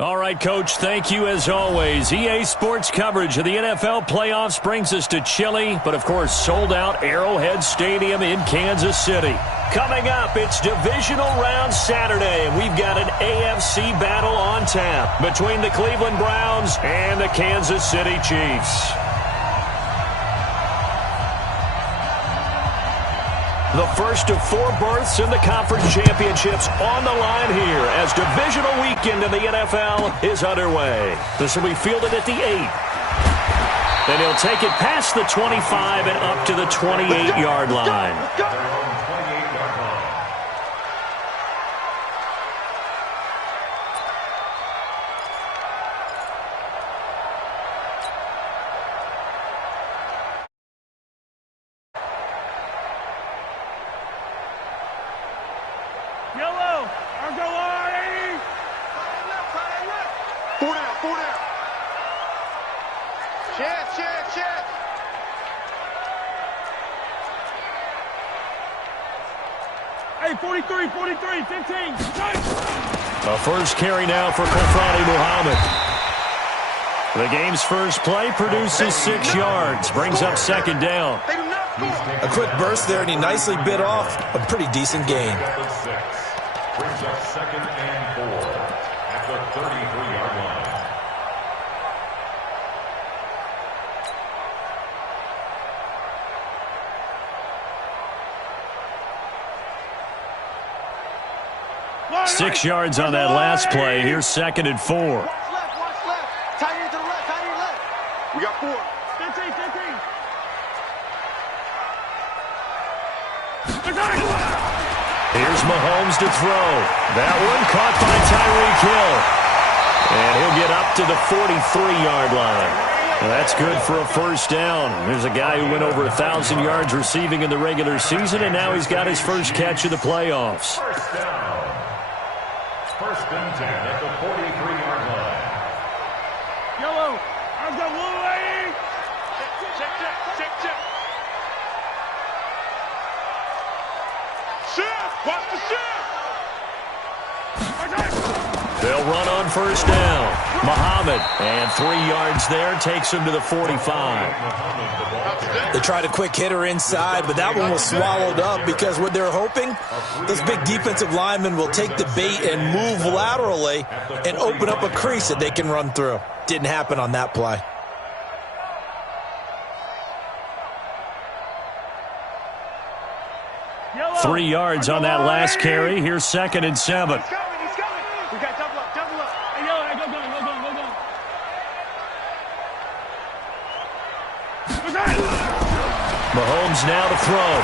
All right, Coach, thank you as always. EA Sports coverage of the NFL playoffs brings us to chilly, but of course sold-out Arrowhead Stadium in Kansas City. Coming up, it's Divisional Round Saturday, and we've got an AFC battle on tap between the Cleveland Browns and the Kansas City Chiefs. The first of 4 berths in the conference championships on the line here as divisional weekend in the NFL is underway. This will be fielded at the 8. Then he'll take it past the 25 and up to the 28-yard line. Hey, 43, 15. A first carry now for Kofrani Muhammad. The game's first play produces 6 yards, brings up second down. A quick burst there, and he nicely bit off a pretty decent gain. Brings up second and 4 at the 33-yard line. Six yards on that last play. Here's second and 4. Watch left. Tight end to the left, We got 4. 15. Here's Mahomes to throw. That one caught by Tyreek Hill. And he'll get up to the 43-yard line. Well, that's good for a first down. There's a guy who went over 1,000 yards receiving in the regular season, and now he's got his first catch of the playoffs. First down. First and 10 at the 43-yard line. Yellow. I've got one way. Check. Shift. Watch the shift. They'll run on first down. Muhammad, and 3 yards there, takes him to the 45. They tried a quick hitter inside, but that one was swallowed up because what they're hoping, this big defensive lineman will take the bait and move laterally and open up a crease that they can run through. Didn't happen on that play. Yellow. 3 yards on that last carry. Here's second and 7. He's coming. We got double up. Hey, Yellow, go. Mahomes now to throw.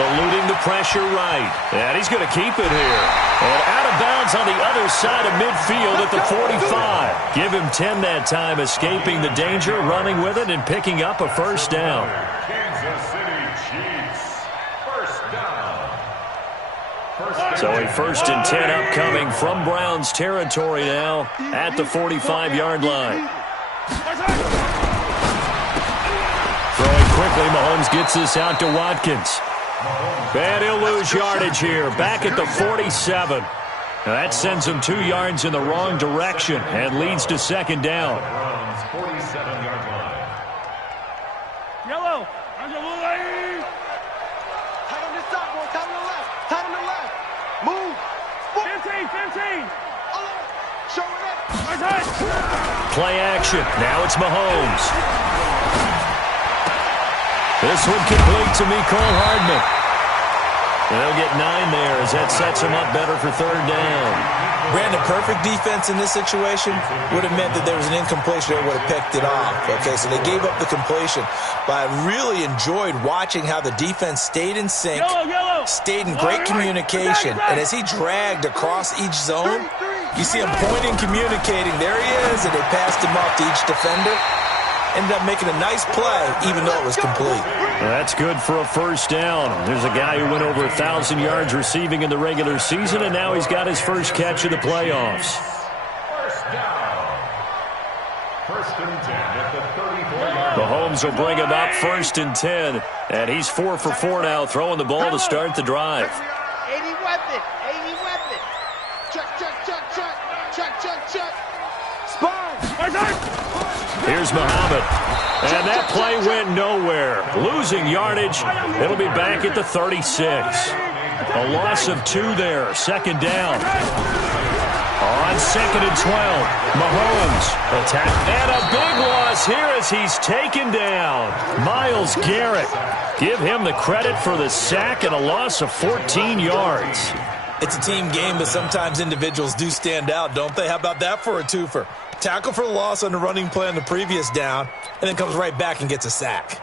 Eluding the pressure right. And he's going to keep it here. And out of bounds on the other side of midfield at the 45. Give him 10 that time, escaping the danger, running with it, and picking up a first down. Kansas City Chiefs. First down. So a first and 10 upcoming from Browns territory now at the 45-yard line. Throwing quickly, Mahomes gets this out to Watkins. And he'll lose yardage here, back at the 47. Now that sends him 2 yards in the wrong direction and leads to second down. Browns 47-yard line. Yellow. I'm the blue lane. Tight on this side, boy. Tight on the left. Move. 15. Show it up. Play action. Now it's Mahomes. This one complete to Mecole Hardman. And they'll get 9 there as that sets him up better for third down. Brandon, perfect defense in this situation would have meant that there was an incompletion that would have picked it off. Okay, so they gave up the completion. But I really enjoyed watching how the defense stayed in sync, stayed in great communication. And as he dragged across each zone, you see him pointing, communicating. There he is, and they passed him off to each defender. Ended up making a nice play, even though it was complete. Well, that's good for a first down. There's a guy who went over 1,000 yards receiving in the regular season, and now he's got his first catch of the playoffs. First down. First and 10 at the 34-yard line. Mahomes will bring him up first and 10, and he's 4 for 4 now, throwing the ball to start the drive. 80 weapon. check. Spine. Here's Muhammad. And that play went nowhere. Losing yardage. It'll be back at the 36. A loss of 2 there. Second down. On second and 12, Mahomes attack. And a big loss here as he's taken down. Myles Garrett. Give him the credit for the sack and a loss of 14 yards. It's a team game, but sometimes individuals do stand out, don't they? How about that for a twofer? Tackle for the loss on the running play on the previous down, and then comes right back and gets a sack.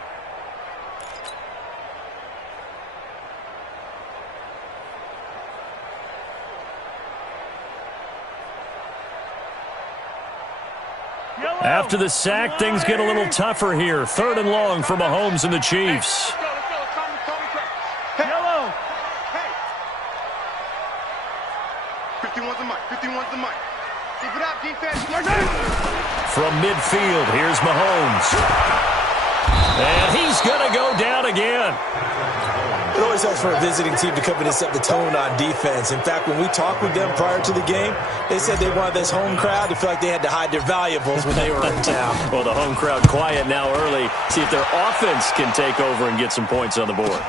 After the sack, things get a little tougher here. Third and long for Mahomes and the Chiefs. Yellow. Hey. 51's the mic. 51's the mic. Keep it up, defense. From midfield, here's Mahomes. And he's going to go down again. It always helps for a visiting team to come in and set the tone on defense. In fact, when we talked with them prior to the game, they said they wanted this home crowd to feel like they had to hide their valuables when they were in town. Well, the home crowd quiet now early. See if their offense can take over and get some points on the board.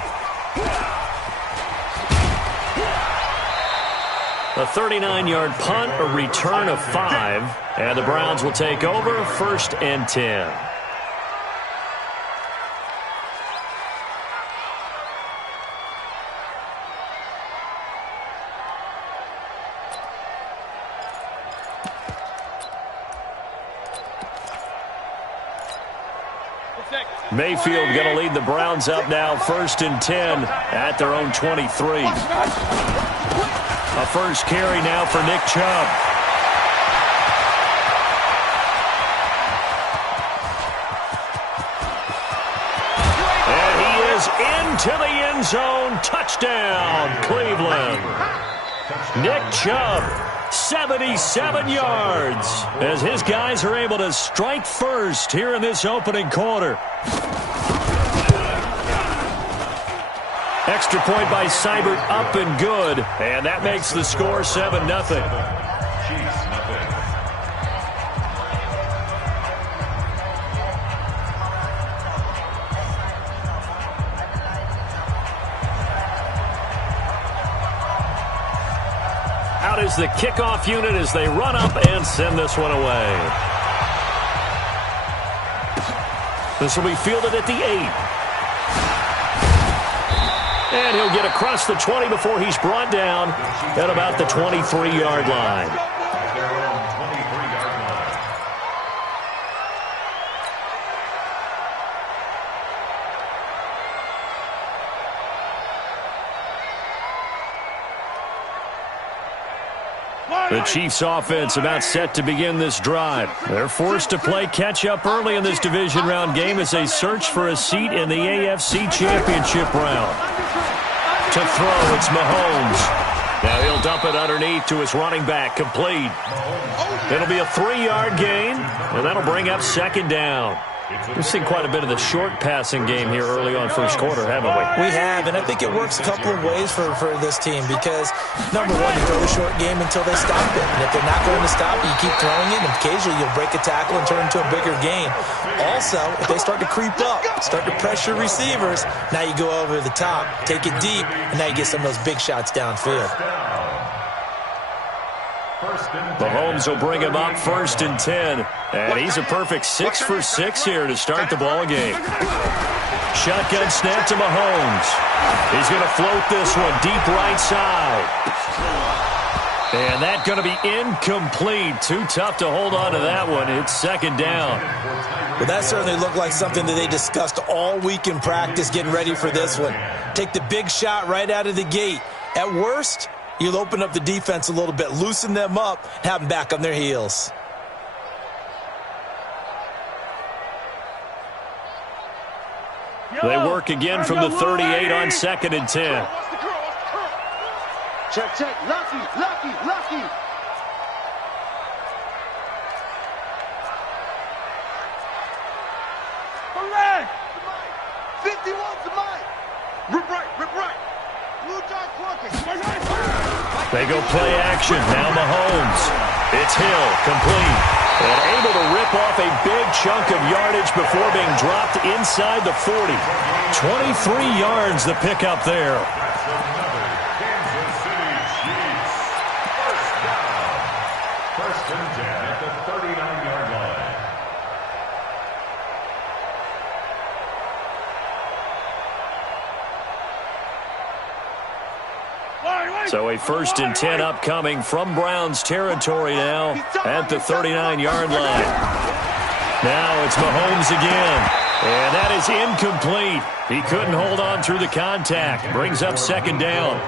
A 39-yard punt, a return of 5. And the Browns will take over, 1st and 10. Mayfield going to lead the Browns up now, 1st and 10 at their own 23. A first carry now for Nick Chubb. And he is into the end zone. Touchdown, Cleveland. Nick Chubb, 77 yards, as his guys are able to strike first here in this opening quarter. Extra point by Seibert, up and good, and that makes the score 7-0. Out is the kickoff unit as they run up and send this one away. This will be fielded at the 8. And he'll get across the 20 before he's brought down at about the 23-yard line. The Chiefs offense about set to begin this drive. They're forced to play catch-up early in this division round game as they search for a seat in the AFC Championship round. To throw, it's Mahomes. Now he'll dump it underneath to his running back, complete. It'll be a 3-yard gain, and that'll bring up 2nd down. We've seen quite a bit of the short passing game here early on first quarter, haven't we? We have, and I think it works a couple of ways for this team because, number one, you throw the short game until they stop it. And if they're not going to stop it, you keep throwing it, and occasionally you'll break a tackle and turn it into a bigger gain. Also, if they start to creep up, start to pressure receivers, now you go over the top, take it deep, and now you get some of those big shots downfield. Mahomes will bring him up 1st and 10. And he's a perfect 6 for 6 here to start the ball game. Shotgun snap to Mahomes. He's going to float this one deep right side. And that's going to be incomplete. Too tough to hold on to that one. It's 2nd down. Well, that certainly looked like something that they discussed all week in practice getting ready for this one. Take the big shot right out of the gate. At worst, you'll open up the defense a little bit, loosen them up, and have them back on their heels. They work again from the 38 on 2nd and 10. Check, check. Lucky. 51's the mic. Rip right. They go play action. Now Mahomes. It's Hill, complete. And able to rip off a big chunk of yardage before being dropped inside the 40. 23 yards the pickup there. First and 10 at the 39-yard line. So a 1st and 10 upcoming from Browns territory now at the 39-yard line. Now it's Mahomes again. And that is incomplete. He couldn't hold on through the contact. Brings up 2nd down.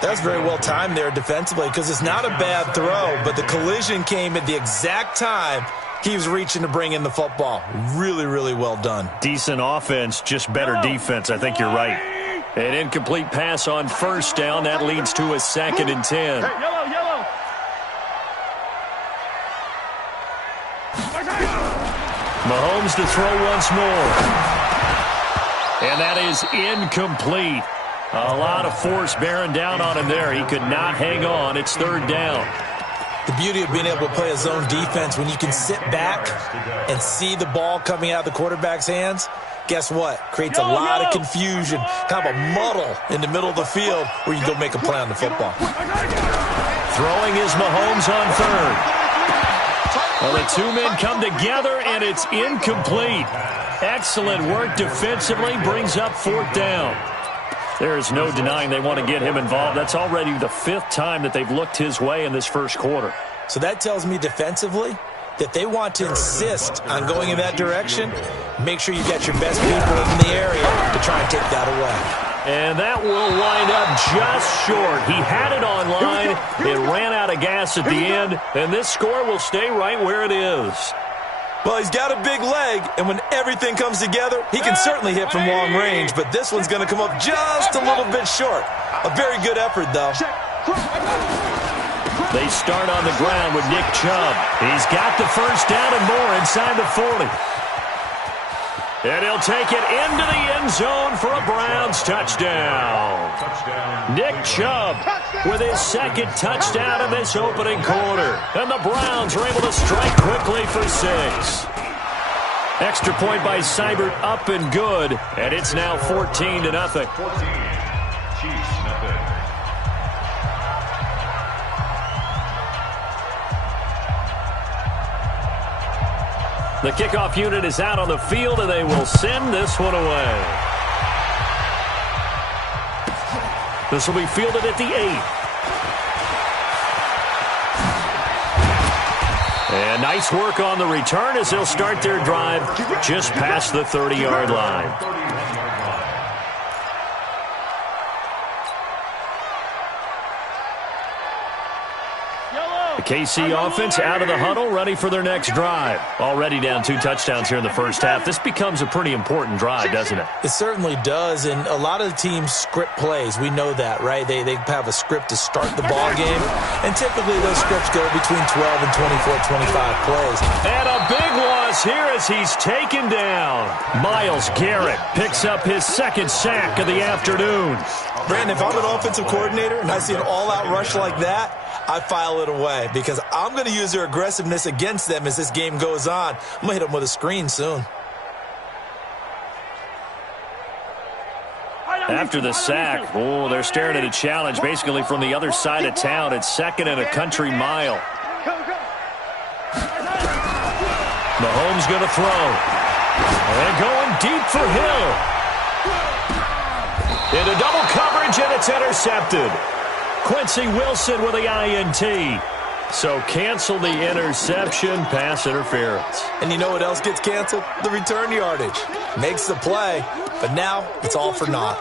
That's very well timed there defensively because it's not a bad throw, but the collision came at the exact time he was reaching to bring in the football. Really, really well done. Decent offense, just better defense. I think you're right. An incomplete pass on 1st down. That leads to a 2nd and 10. Hey, yellow. Mahomes to throw once more. And that is incomplete. A lot of force bearing down on him there. He could not hang on. It's 3rd down. The beauty of being able to play a zone defense when you can sit back and see the ball coming out of the quarterback's hands, guess what? Creates a lot of confusion, kind of a muddle in the middle of the field where you go make a play on the football. Throwing is Mahomes on 3rd. Well, the two men come together, and it's incomplete. Excellent work defensively. Brings up 4th down. There is no denying they want to get him involved. That's already the 5th time that they've looked his way in this 1st quarter. So that tells me defensively that they want to insist on going in that direction. Make sure you got your best people in the area to try and take that away. And that will wind up just short. He had it on line. It ran out of gas at the end, and this score will stay right where it is. Well, he's got a big leg, and when everything comes together, he can certainly hit from long range, but this one's going to come up just a little bit short. A very good effort, though. They start on the ground with Nick Chubb. He's got the 1st down and more inside the 40. And he'll take it into the end zone for a Browns touchdown. Nick Chubb with his 2nd touchdown in this opening quarter. And the Browns are able to strike quickly for 6. Extra point by Seibert up and good. And it's now 14-0. 14. Chiefs, nothing. The kickoff unit is out on the field, and they will send this one away. This will be fielded at the 8. And nice work on the return as they'll start their drive just past the 30-yard line. The KC offense out of the huddle, ready for their next drive. Already down 2 touchdowns here in the 1st half. This becomes a pretty important drive, doesn't it? It certainly does, and a lot of the teams script plays. We know that, right? They have a script to start the ball game, and typically those scripts go between 12 and 24, 25 plays. And a big loss here as he's taken down. Myles Garrett picks up his 2nd sack of the afternoon. Brandon, if I'm an offensive coordinator and I see an all-out rush like that, I file it away because I'm going to use their aggressiveness against them as this game goes on. I'm going to hit them with a screen soon. After the sack, they're staring at a challenge basically from the other side of town. It's 2nd and a country mile. Mahomes going to throw. And going deep for Hill. Into double coverage, and it's intercepted. Quincy Wilson with the INT. So cancel the interception, pass interference. And you know what else gets canceled? The return yardage. Makes the play, but now it's all for naught.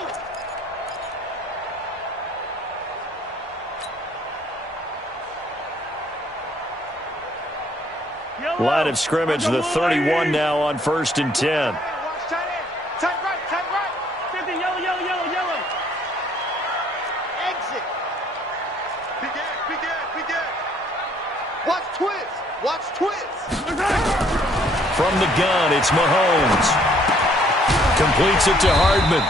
Line of scrimmage, the 31 now on 1st and 10. Tight right. 50, yellow. Exit. Begin. Watch twist. From the gun, it's Mahomes. Completes it to Hardman.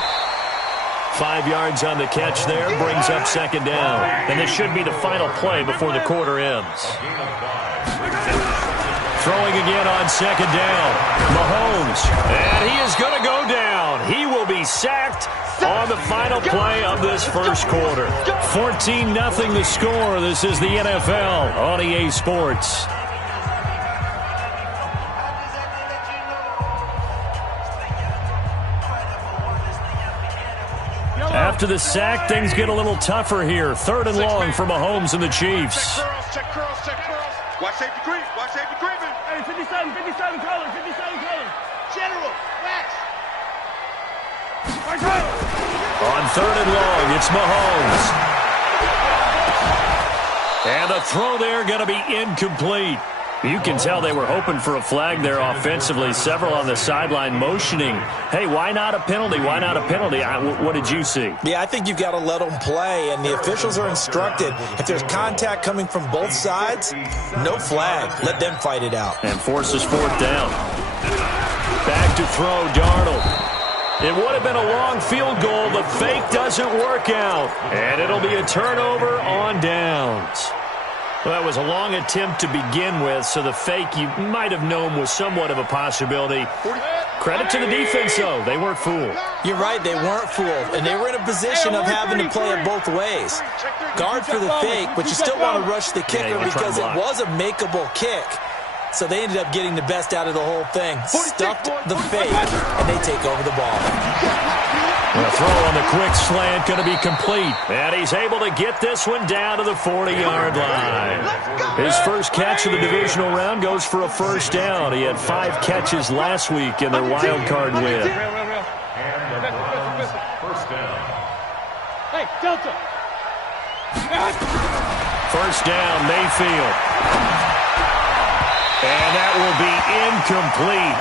5 yards on the catch there, brings up second down. And this should be the final play before the quarter ends. Throwing again on second down. Mahomes. And he is going to go down. He will be sacked on the final play of this first quarter. 14-0 the score. This is the NFL on EA Sports. After the sack, things get a little tougher here. 3rd and long for Mahomes and the Chiefs. Check curls. Watch safety creep. Hey, 57 colors. General, wax. On 3rd and long, it's Mahomes. And the throw there going to be incomplete. You can tell they were hoping for a flag there offensively. Several on the sideline motioning, hey, why not a penalty? Why not a penalty? What did you see? Yeah, I think you've got to let them play, and the officials are instructed, if there's contact coming from both sides, no flag. Let them fight it out. And forces 4th down. Back to throw, Darnold. It would have been a long field goal. The fake doesn't work out. And it'll be a turnover on downs. Well, that was a long attempt to begin with, so the fake you might have known was somewhat of a possibility. Credit to the defense, though. They weren't fooled. You're right, they weren't fooled, and they were in a position of having to play it both ways. Guard for the fake, but you still want to rush the kicker because it was a makeable kick. So they ended up getting the best out of the whole thing. Stuffed the fake, and they take over the ball. The throw on the quick slant going to be complete. And he's able to get this one down to the 40-yard line. His first catch of the divisional round goes for a first down. He had 5 catches last week in their wild card win. First down. Hey, Delta. First down, Mayfield. And that will be incomplete.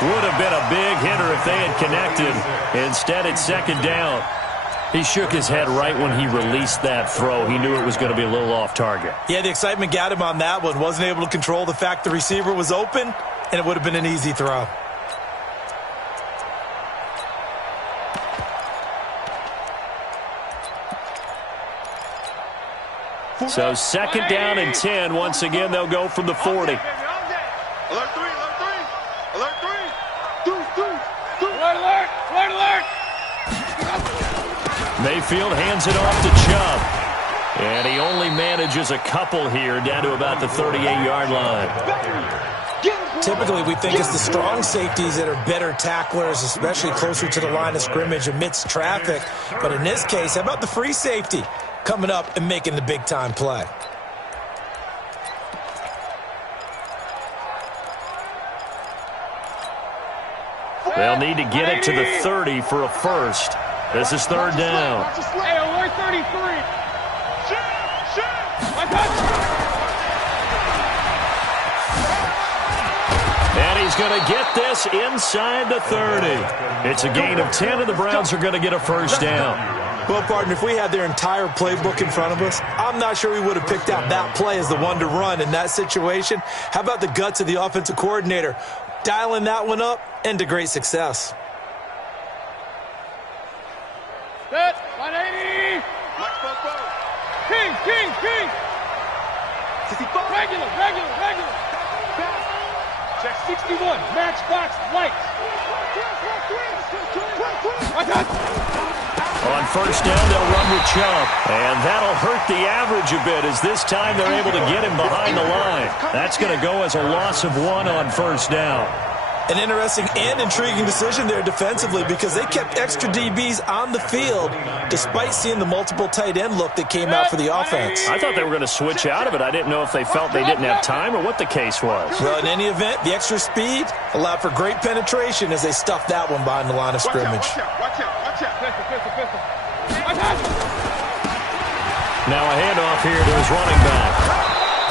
Would have been a big hitter if they had connected. Instead, it's second down. He shook his head right when he released that throw. He knew it was going to be a little off target. Yeah, the excitement got him on that one. Wasn't able to control the fact the receiver was open, and it would have been an easy throw. So second down and 10. Once again, they'll go from the 40. Alert 3. Alert 3. Alert. Mayfield hands it off to Chubb. And he only manages a couple here down to about the 38-yard line. Typically, we think it's the strong safeties that are better tacklers, especially closer to the line of scrimmage amidst traffic. But in this case, how about the free safety coming up and making the big-time play? They'll need to get it to the 30 for a first. This is third down. Hey, alert 33. And he's going to get this inside the 30. It's a gain of 10, and the Browns are going to get a first down. Well, partner, if we had their entire playbook in front of us, I'm not sure we would have picked out that play as the one to run in that situation. How about the guts of the offensive coordinator? Dialing that one up, and to great success. Set, 180. King. Regular. Check 61, matchbox, lights. On first down, they'll run with Chubb. And that'll hurt the average a bit as this time they're able to get him behind the line. That's going to go as a loss of 1 on first down. An interesting and intriguing decision there defensively because they kept extra DBs on the field despite seeing the multiple tight end look that came out for the offense. I thought they were going to switch out of it. I didn't know if they felt they didn't have time or what the case was. Well, in any event, the extra speed allowed for great penetration as they stuffed that one behind the line of scrimmage. Watch out. Now a handoff here to his running back.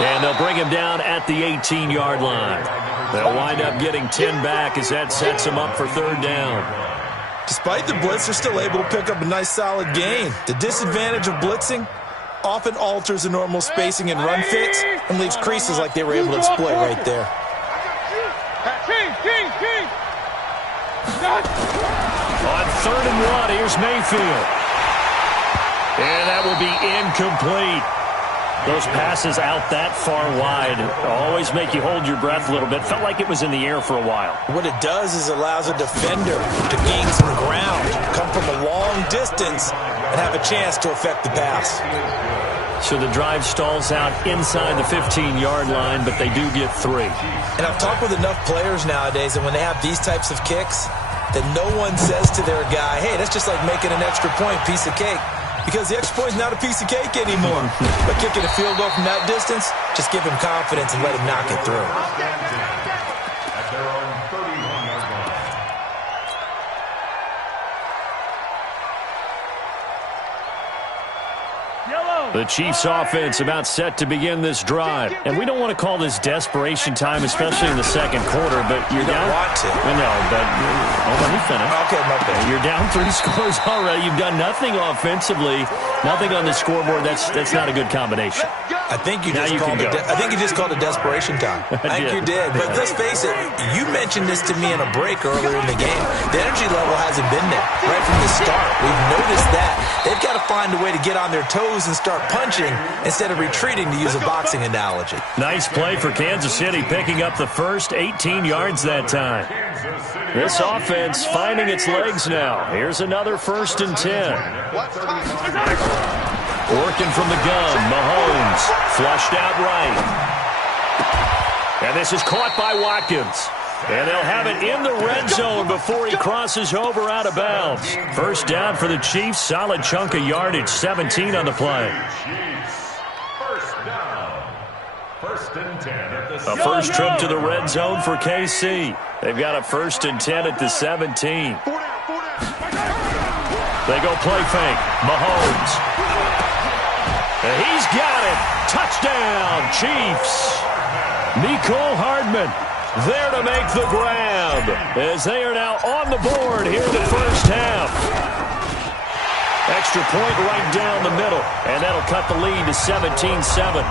And they'll bring him down at the 18-yard line. They'll wind up getting 10 back as that sets him up for third down. Despite the blitz, they're still able to pick up a nice solid gain. The disadvantage of blitzing often alters the normal spacing and run fits and leaves creases like they were able to exploit right there. On 3rd and 1, here's Mayfield. And that will be incomplete. Those passes out that far wide always make you hold your breath a little bit. Felt like it was in the air for a while. What it does is allows a defender to gain some ground, come from a long distance, and have a chance to affect the pass. So the drive stalls out inside the 15-yard line, but they do get 3. And I've talked with enough players nowadays that when they have these types of kicks, that no one says to their guy, hey, that's just like making an extra point, piece of cake. Because the extra point is not a piece of cake anymore. But kicking a field goal from that distance, just give him confidence and let him knock it through. At their own 31-yard line. The Chiefs offense about set to begin this drive. And we don't want to call this desperation time, especially in the second quarter, but you're down. You don't want to. No, but let me finish. Okay, my bad. You're down 3 scores already. You've done nothing offensively, nothing on the scoreboard. That's not a good combination. I think you just called it desperation time. I think you did. But let's face it, you mentioned this to me in a break earlier in the game. The energy level hasn't been there right from the start. We've noticed that. They've got to find a way to get on their toes and start punching instead of retreating, to use a boxing analogy. Nice play for Kansas City, picking up the first 18 yards that time. This offense finding its legs now. Here's another 1st and 10. Working from the gun, Mahomes, flushed out right. And this is caught by Watkins. And they'll have it in the red zone before he crosses over out of bounds. First down for the Chiefs, solid chunk of yardage, 17 on the play. First down. 1st and 10 at the A first trip to the red zone for KC. They've got a 1st and 10 at the 17. They go play fake. Mahomes. And he's got it. Touchdown, Chiefs. Mecole Hardman there to make the grab as they are now on the board here in the first half. Extra point right down the middle, and that'll cut the lead to 17-7.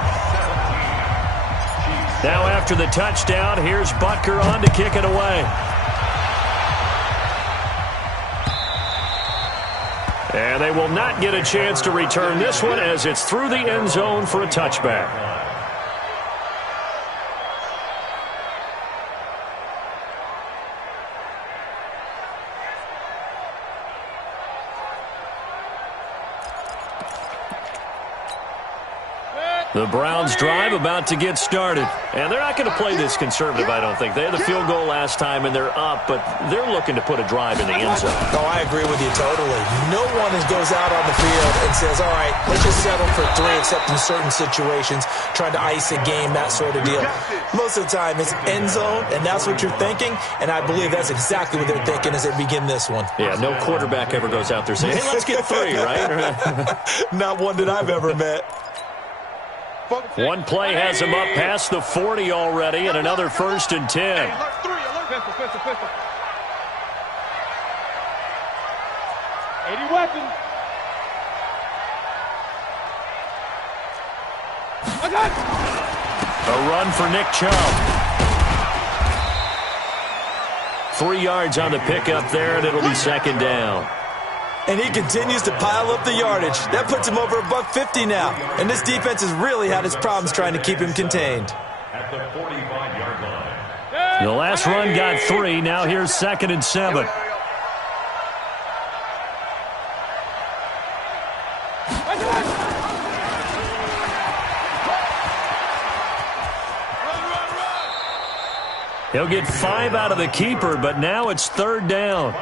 Now after the touchdown, here's Butker on to kick it away. And they will not get a chance to return this one as it's through the end zone for a touchback. The Browns drive about to get started. And they're not going to play this conservative, I don't think. They had the field goal last time, and they're up, but they're looking to put a drive in the end zone. Oh, I agree with you totally. No one goes out on the field and says, all right, let's just settle for 3, except in certain situations, trying to ice a game, that sort of deal. Most of the time, it's end zone, and that's what you're thinking, and I believe that's exactly what they're thinking as they begin this one. Yeah, no quarterback ever goes out there saying, hey, let's get 3, right? Not one that I've ever met. One play has him up past the 40 already, and another 1st and 10. Alert 3, alert. Pistol. 80 weapons. A run for Nick Chubb. 3 yards on the pickup there, and it'll be 2nd down. And he continues to pile up the yardage. That puts him over $150 now. And this defense has really had its problems trying to keep him contained. At the 45-yard line. The last run got 3. Now here's 2nd and 7. He'll get 5 out of the keeper, but now it's 3rd down.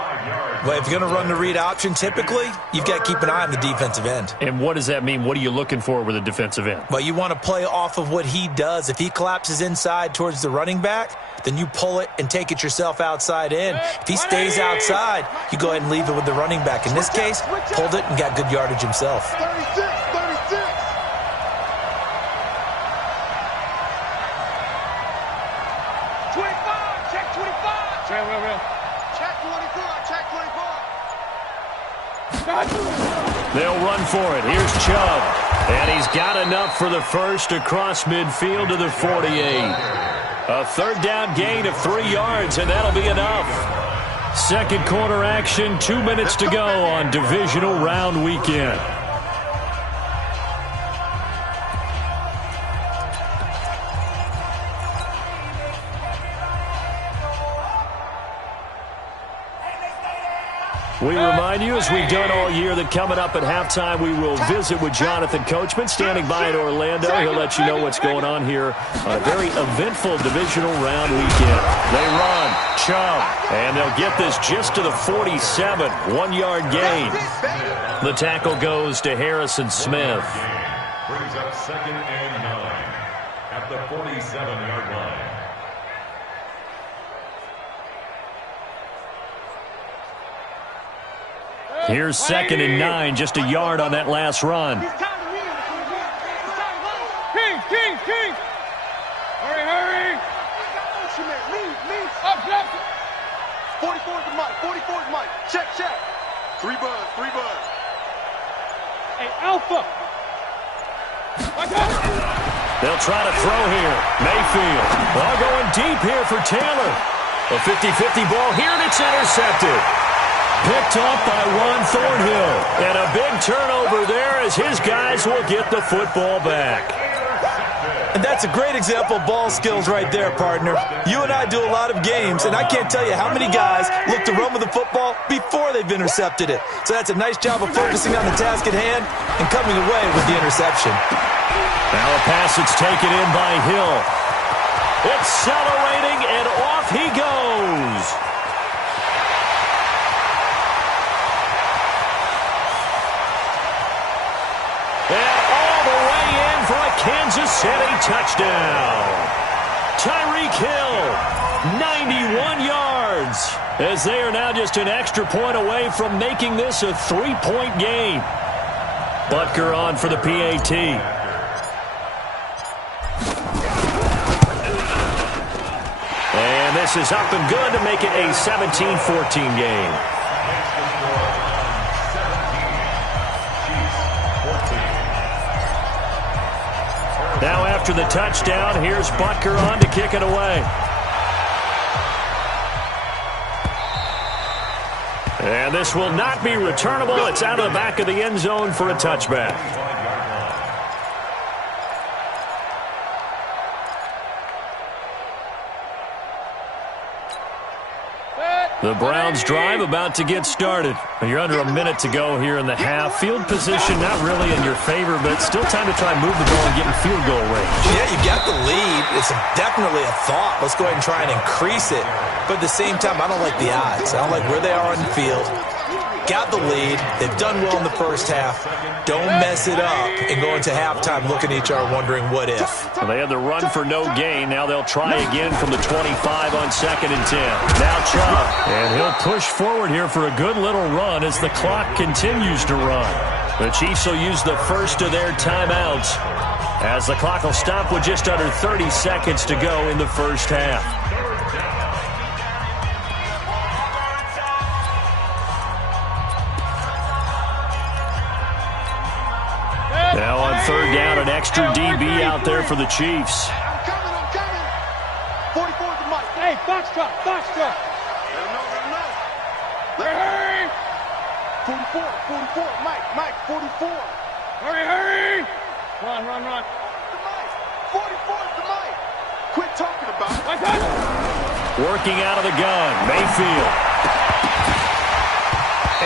Well, if you're going to run the read option, typically, you've got to keep an eye on the defensive end. And what does that mean? What are you looking for with a defensive end? Well, you want to play off of what he does. If he collapses inside towards the running back, then you pull it and take it yourself outside in. If he stays outside, you go ahead and leave it with the running back. In this case, pulled it and got good yardage himself. 36. 25. Check 25. Check 24. They'll run for it. Here's Chubb. And he's got enough for the first across midfield to the 48. A 3rd down gain of 3 yards, and that'll be enough. Second quarter action, 2 minutes to go on divisional round weekend. We remind you, as we've done all year, that coming up at halftime, we will visit with Jonathan Coachman, standing by in Orlando. He'll let you know what's going on here on a very eventful divisional round weekend. They run, Chubb, and they'll get this just to the 47, 1-yard gain. The tackle goes to Harrison Smith. Brings up 2nd and 9 at the 47-yard line. Here's 2nd and 9, just a yard on that last run. King. Hurry. Lead. Up. 44 is Mike. 44 is Mike. Check. 3 buzz. Hey, Alpha. They'll try to throw here. Mayfield. Ball going deep here for Taylor. A 50-50 ball here, and it's intercepted. Picked off by Juan Thornhill. And a big turnover there as his guys will get the football back. And that's a great example of ball skills right there, partner. You and I do a lot of games, and I can't tell you how many guys look to run with the football before they've intercepted it. So that's a nice job of focusing on the task at hand and coming away with the interception. Now a pass that's taken in by Hill. Accelerating, and off he goes. And all the way in for a Kansas City touchdown. Tyreek Hill, 91 yards, as they are now just an extra point away from making this a 3-point game. Butker on for the PAT. And this is up and good to make it a 17-14 game. Now after the touchdown, here's Butker on to kick it away. And this will not be returnable. It's out of the back of the end zone for a touchback. The Browns drive about to get started. You're under a minute to go here in the half. Field position not really in your favor, but still time to try and move the ball and get in field goal range. Yeah, you got the lead. It's definitely a thought. Let's go ahead and try and increase it. But at the same time, I don't like the odds. I don't like where they are on the field. Got the lead. They've done well in the first half. Don't mess it up and go into halftime looking at each other wondering what if. Well, they had the run for no gain. Now they'll try again from the 25 on 2nd and 10. Now Chubb. And he'll push forward here for a good little run as the clock continues to run. The Chiefs will use the first of their timeouts as the clock will stop with just under 30 seconds to go in the first half. Now on 3rd down, an extra DB out there for the Chiefs. I'm coming. 44 to Mike. Hey, box truck. Let him know. Hurry. 44, Mike, 44. Hurry. Run. To Mike. 44 to Mike. Quit talking about it. Working out of the gun, Mayfield.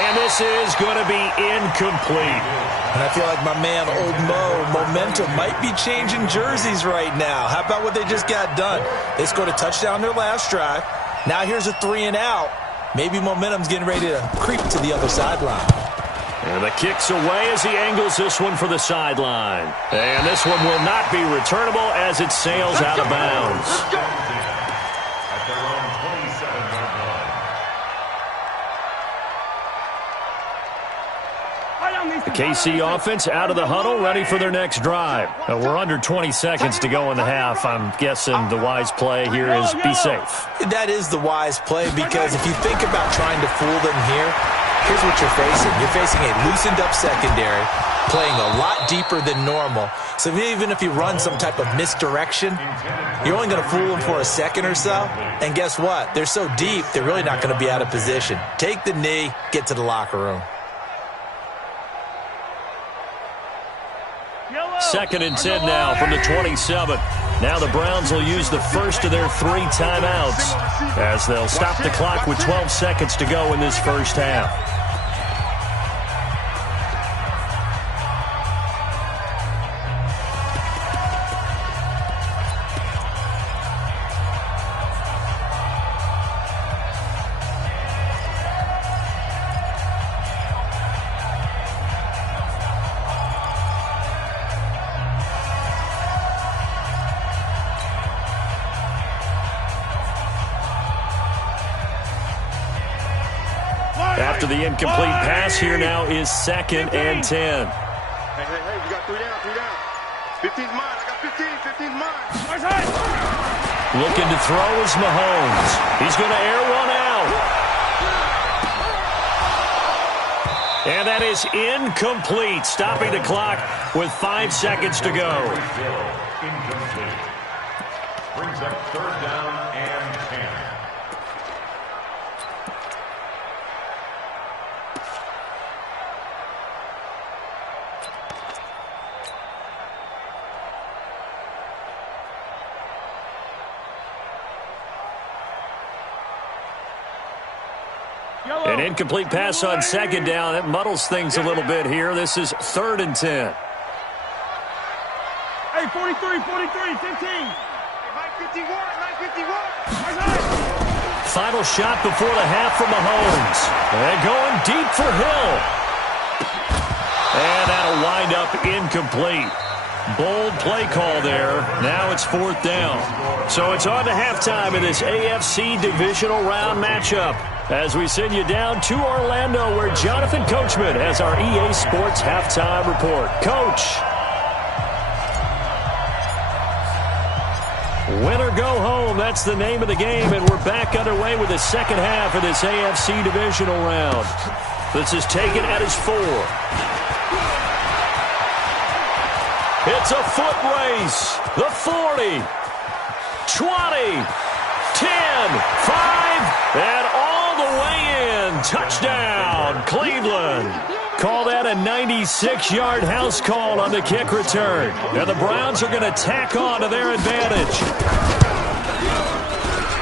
And this is going to be incomplete. And I feel like my man, Old Mo, momentum might be changing jerseys right now. How about what they just got done? They scored a touchdown their last drive. Now here's a 3 and out. Maybe momentum's getting ready to creep to the other sideline. And the kick's away as he angles this one for the sideline. And this one will not be returnable as it sails out of bounds. At their own 27-yard line. The KC offense out of the huddle, ready for their next drive. We're under 20 seconds to go in the half. I'm guessing the wise play here is be safe. That is the wise play, because if you think about trying to fool them here, here's what you're facing. You're facing a loosened up secondary, playing a lot deeper than normal. So even if you run some type of misdirection, you're only going to fool them for a second or so. And guess what? They're so deep, they're really not going to be out of position. Take the knee, get to the locker room. 2nd and 10 now from the 27. Now the Browns will use the first of their 3 timeouts as they'll stop the clock with 12 seconds to go in this first half. After the incomplete pass, here now is 2nd and 10. Hey, we got 3 down, 3 down. 15's mine, I got 15's mine. Looking to throw is Mahomes. He's going to air one out. And that is incomplete, stopping the clock with 5 seconds to go. Incomplete. Brings up 3rd down and 10. An incomplete pass on 2nd down. That muddles things a little bit here. This is 3rd and 10. Hey, 43, 43, 15. Hey, 951. Final shot before the half from Mahomes. And going deep for Hill. And that'll wind up incomplete. Bold play call there. Now it's 4th down. So it's on to halftime in this AFC divisional round matchup, as we send you down to Orlando, where Jonathan Coachman has our EA Sports halftime report. Coach. Win or go home, that's the name of the game, and we're back underway with the second half of this AFC divisional round. This is taken at his 4. It's a foot race. The 40, 20, 10, 5, and all the way in. Touchdown, Cleveland. Call that a 96-yard house call on the kick return. And the Browns are going to tack on to their advantage.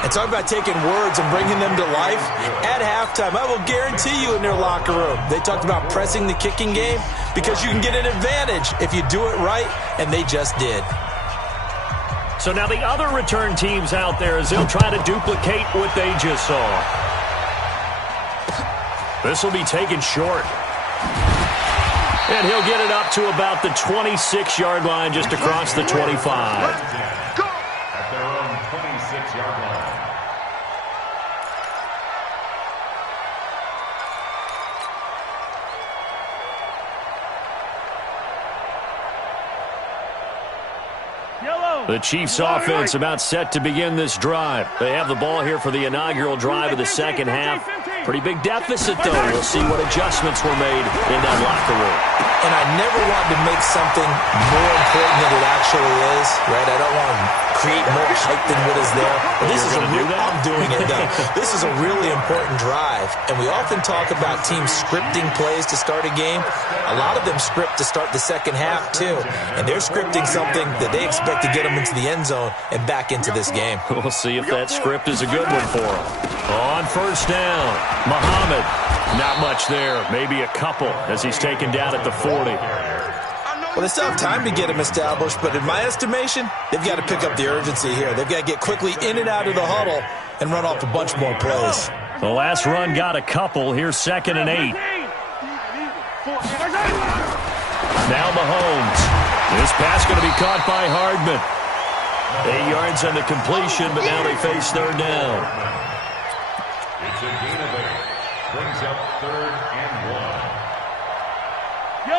And talk about taking words and bringing them to life. At halftime, I will guarantee you in their locker room, they talked about pressing the kicking game because you can get an advantage if you do it right, and they just did. So now the other return teams out there, as they'll try to duplicate what they just saw. This will be taken short. And he'll get it up to about the 26-yard line, just across the 25. At their own 26-yard line. The Chiefs offense about set to begin this drive. They have the ball here for the inaugural drive of the second half. Pretty big deficit, though. We'll see what adjustments were made in that locker room. And I never want to make something more important than it actually is, right? I don't want to create more hype than what is there. But this is I'm doing it, though. This is a really important drive. And we often talk about teams scripting plays to start a game. A lot of them script to start the second half, too. And they're scripting something that they expect to get them into the end zone and back into this game. We'll see if that script is a good one for them. On first down, Muhammad. Not much there. Maybe a couple as he's taken down at the 40. Well, they still have time to get him established, but in my estimation, they've got to pick up the urgency here. They've got to get quickly in and out of the huddle and run off a bunch more plays. The last run got a couple. Here's 2nd and 8. Now Mahomes. This pass going to be caught by Hardman. 8 yards on the completion, but now they face 3rd down. It's a gain of 8. Brings up 3rd and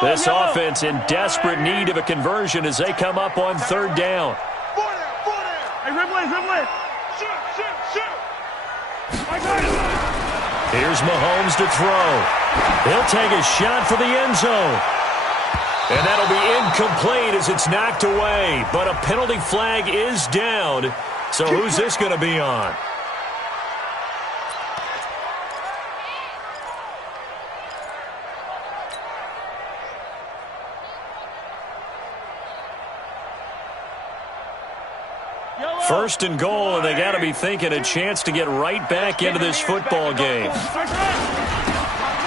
1. This offense in desperate need of a conversion as they come up on 3rd down. Hey, Ridley. Shoot. Here's Mahomes to throw. He'll take a shot for the end zone. And that'll be incomplete as it's knocked away. But a penalty flag is down. So who's this going to be on? First and goal, and they got to be thinking a chance to get right back into this football game.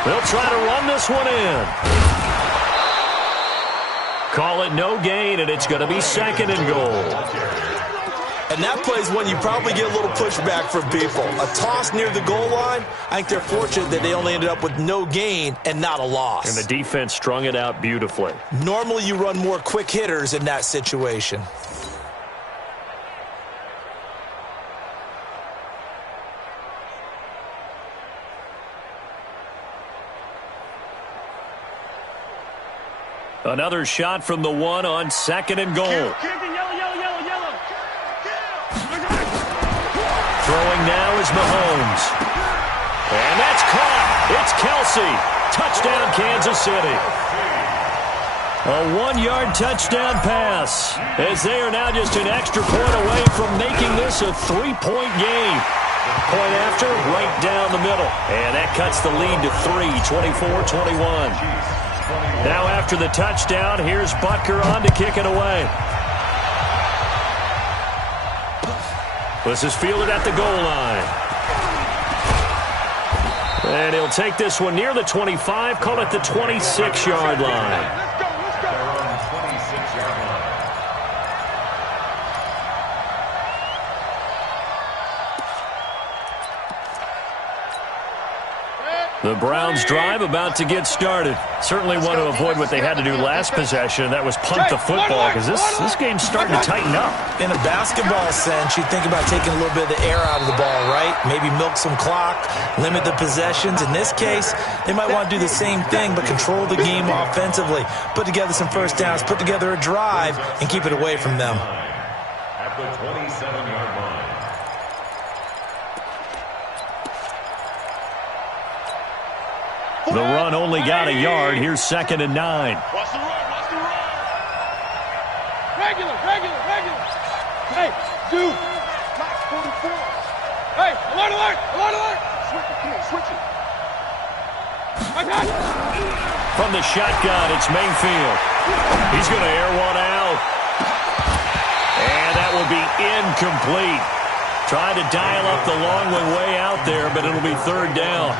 They'll try to run this one in. Call it no gain, and it's going to be 2nd and goal. And that plays when you probably get a little pushback from people. A toss near the goal line, I think they're fortunate that they only ended up with no gain and not a loss. And the defense strung it out beautifully. Normally you run more quick hitters in that situation. Another shot from the 1 on 2nd and goal. Yellow. Throwing now is Mahomes. And that's caught. It's Kelsey. Touchdown, Kansas City. A 1-yard touchdown pass, as they are now just an extra point away from making this a 3-point game. Point after, right down the middle. And that cuts the lead to 3, 24-21. Now after the touchdown, here's Butker on to kick it away. This is fielded at the goal line. And he'll take this one near the 25, call it the 26-yard line. The Browns drive about to get started. Certainly want to avoid what they had to do last possession. That was punt the football, because this game's starting to tighten up. In a basketball sense, you think about taking a little bit of the air out of the ball, right? Maybe milk some clock, limit the possessions. In this case, they might want to do the same thing, but control the game offensively. Put together some first downs, put together a drive, and keep it away from them. At the 27-yard line. The run only got a yard. Here's 2nd and 9. Watch the run. Regular. Hey, dude. Max 44. Hey, alert. Switch it. I got it. From the shotgun, it's Mayfield. He's going to air one out. And that will be incomplete. Trying to dial up the long one way out there, but it'll be 3rd down.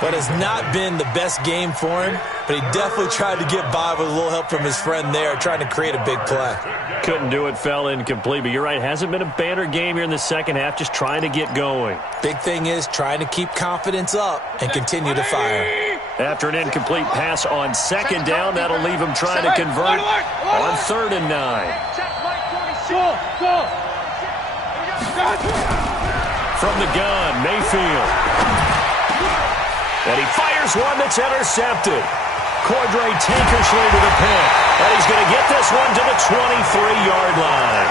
But it's not been the best game for him, but he definitely tried to get by with a little help from his friend there, trying to create a big play. Couldn't do it, fell incomplete, but you're right, hasn't been a banner game here in the second half, just trying to get going. Big thing is trying to keep confidence up and continue to fire. After an incomplete pass on 2nd down, that'll leave him trying to convert on 3rd and 9. Go. From the gun, Mayfield. And he fires one that's intercepted. Cordray Tankersley to the pick. And he's going to get this one to the 23-yard line.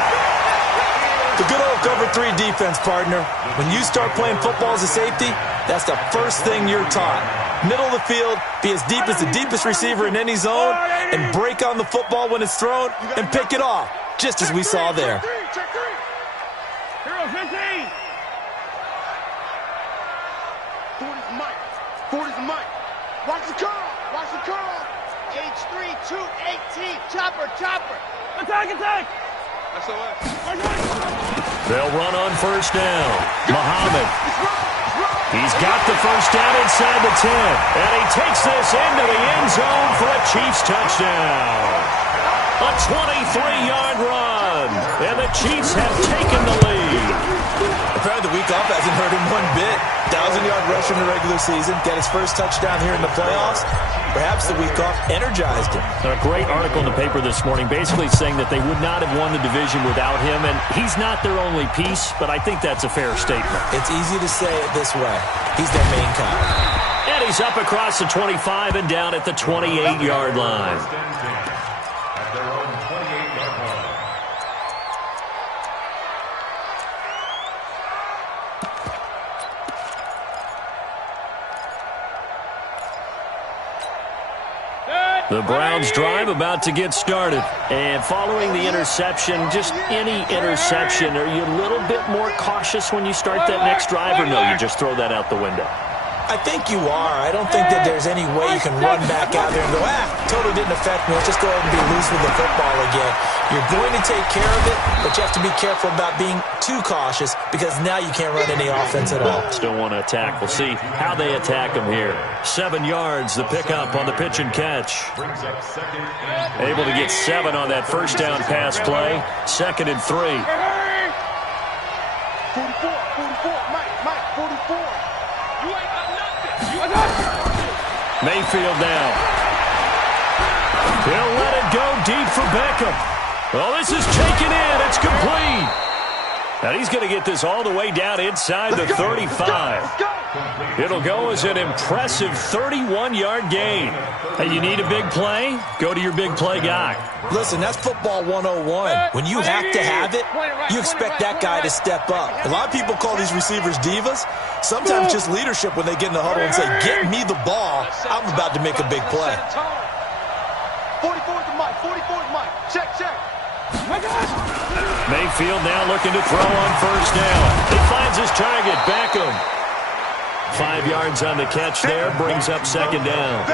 The good old cover 3 defense, partner. When you start playing football as a safety, that's the first thing you're taught. Middle of the field, be as deep as the deepest receiver in any zone, and break on the football when it's thrown, and pick it off, just as we saw there. Hero 15. 40's Mike. Watch the curl. H3, 218. Chopper. Attack. SOS. They'll run on 1st down. Muhammad. He's got the 1st down inside the 10. And he takes this into the end zone for a Chiefs touchdown. A 23-yard run. And the Chiefs have taken the lead. Apparently the week off hasn't hurt him one bit. 1,000-yard rush in the regular season. Get his first touchdown here in the playoffs. Perhaps the week off energized him. A great article in the paper this morning basically saying that they would not have won the division without him. And he's not their only piece, but I think that's a fair statement. It's easy to say it this way. He's their main guy. And he's up across the 25 and down at the 28-yard line. At their own 28-yard line. The Browns drive about to get started. And following the interception, just any interception, are you a little bit more cautious when you start that next drive, or no, you just throw that out the window? I think you are. I don't think that there's any way you can run back out there and go, totally didn't affect me. Let's just go ahead and be loose with the football again. You're going to take care of it, but you have to be careful about being too cautious because now you can't run any offense at all. Still want to attack. We'll see how they attack him here. 7 yards, the pickup on the pitch and catch. Able to get 7 on that 1st down pass play. 2nd and 3. 44, Mike, 44. You ain't got nothing. Mayfield now. He'll let it go deep for Beckham. Well, this is taken in. It's complete. Now he's going to get this all the way down inside the 35. It'll go as an impressive 31-yard gain. Hey, you need a big play? Go to your big play guy. Listen, that's football 101. When you have to have it, you expect that guy to step up. A lot of people call these receivers divas. Sometimes just leadership when they get in the huddle and say, get me the ball. I'm about to make a big play. 44 to Mike. 44 to Mike. Check. Mayfield now looking to throw on first down. He finds his target, Beckham. 5 yards on the catch there, brings up second down.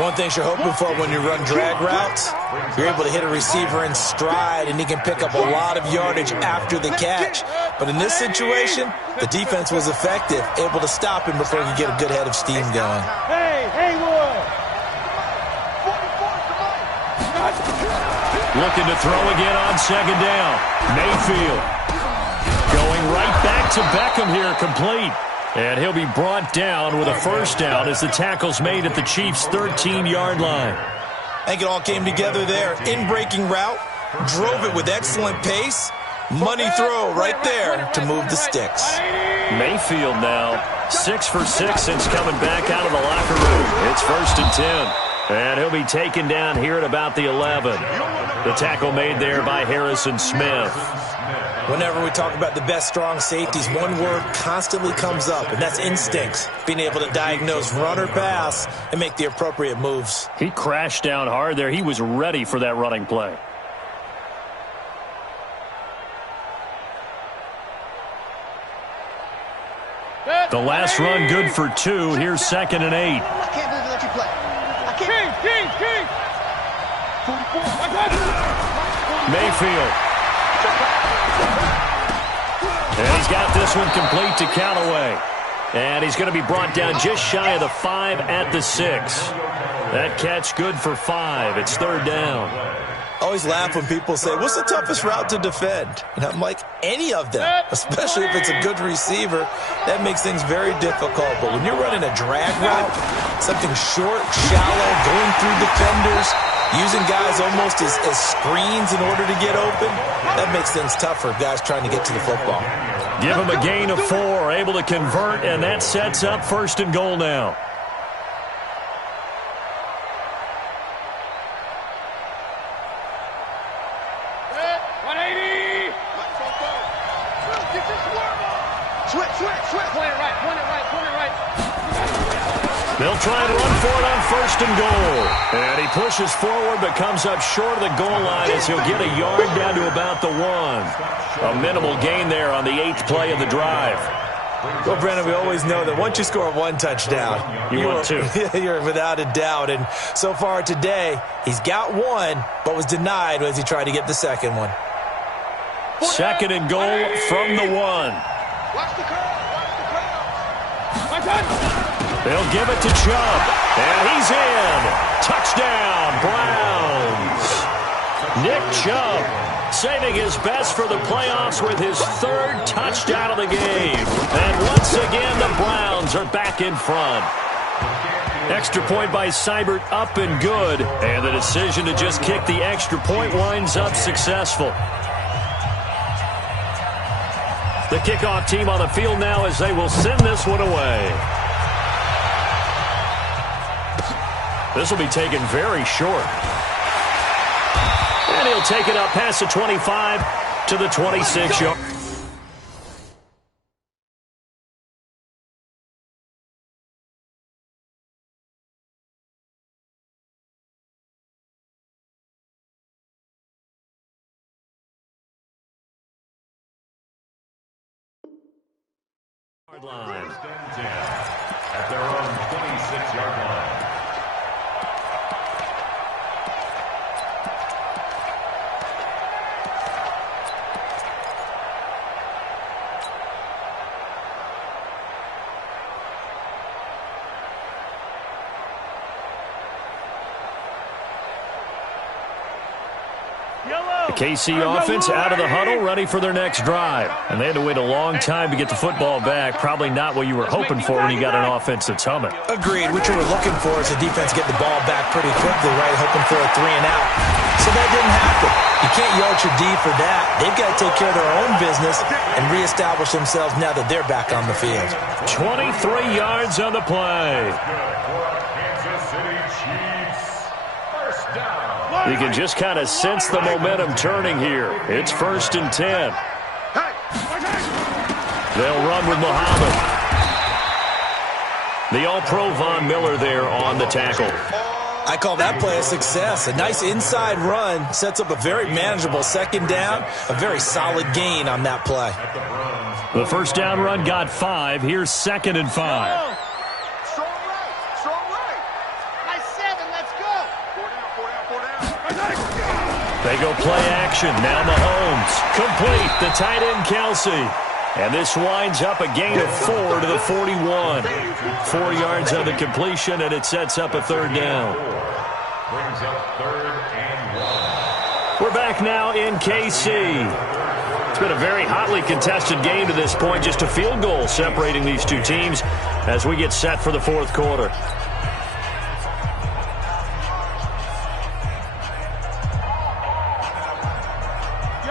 One thing you're hoping for when you run drag routes, you're able to hit a receiver in stride, and he can pick up a lot of yardage after the catch. But in this situation, the defense was effective, able to stop him before he could get a good head of steam going. Hey, Haywood. Looking to throw again on second down. Mayfield going right back to Beckham here, complete. And he'll be brought down with a first down as the tackle's made at the Chiefs' 13-yard line. I think it all came together there. In-breaking route, drove it with excellent pace. Money throw right there to move the sticks. Mayfield now 6 for 6 since coming back out of the locker room. It's 1st and 10. And he'll be taken down here at about the 11. The tackle made there by Harrison Smith. Whenever we talk about the best strong safeties, one word constantly comes up, and that's instincts. Being able to diagnose run or pass and make the appropriate moves. He crashed down hard there. He was ready for that running play. The last run good for 2. Here's 2nd and 8. I can't really let you play. King. 44. Mayfield. And he's got this one complete to Callaway. And he's going to be brought down just shy of the 5 at the 6. That catch good for 5. It's 3rd down. I always laugh when people say, what's the toughest route to defend? And I'm like, any of them, especially if it's a good receiver. That makes things very difficult. But when you're running a drag route, something short, shallow, going through defenders, using guys almost as screens in order to get open, that makes things tough for guys trying to get to the football. Give him a gain of 4, able to convert, and that sets up 1st and goal now. They'll try and run for it on 1st and goal. And he pushes forward but comes up short of the goal line as he'll get a yard down to about the 1. A minimal gain there on the 8th play of the drive. Well, Brandon, we always know that once you score 1 touchdown, you want 2. You're without a doubt. And so far today, he's got 1, but was denied as he tried to get the second one. 2nd and goal from the 1. Watch the curl. They'll give it to Chubb, and he's in. Touchdown, Browns. Nick Chubb saving his best for the playoffs with his 3rd touchdown of the game. And once again, the Browns are back in front. Extra point by Seibert up and good, and the decision to just kick the extra point winds up successful. The kickoff team on the field now as they will send this one away. This will be taken very short. And he'll take it up past the 25 to the 26-yard. Line. At their own 26-yard line. Yellow. KC offense out of the huddle, ready for their next drive. And they had to wait a long time to get the football back. Probably not what you were hoping for when you got an offense that's humming. Agreed. What you were looking for is the defense get the ball back pretty quickly, right? Hoping for a 3-and-out. So that didn't happen. You can't yard your D for that. They've got to take care of their own business and reestablish themselves now that they're back on the field. 23 yards on the play. You can just kind of sense the momentum turning here. It's 1st and 10. They'll run with Muhammad. The All-Pro Von Miller there on the tackle. I call that play a success. A nice inside run sets up a very manageable 2nd down. A very solid gain on that play. The 1st down run got 5. Here's 2nd and 5. They go play action. Now Mahomes. Complete. The tight end, Kelce. And this winds up a gain of 4 to the 41. 4 yards on the completion, and it sets up a 3rd down. Brings up 3rd and 1. We're back now in KC. It's been a very hotly contested game to this point. Just a field goal separating these two teams as we get set for the 4th quarter.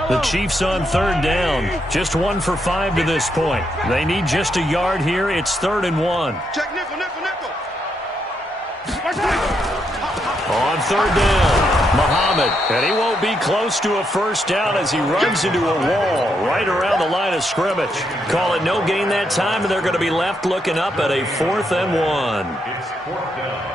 The Chiefs on 3rd down. Just 1 for 5 to this point. They need just a yard here. It's 3rd and 1. Check nickel, nickel, nickel. On 3rd down, Muhammad. And he won't be close to a 1st down as he runs into a wall right around the line of scrimmage. Call it no gain that time, and they're going to be left looking up at a 4th and 1. It's 4th down.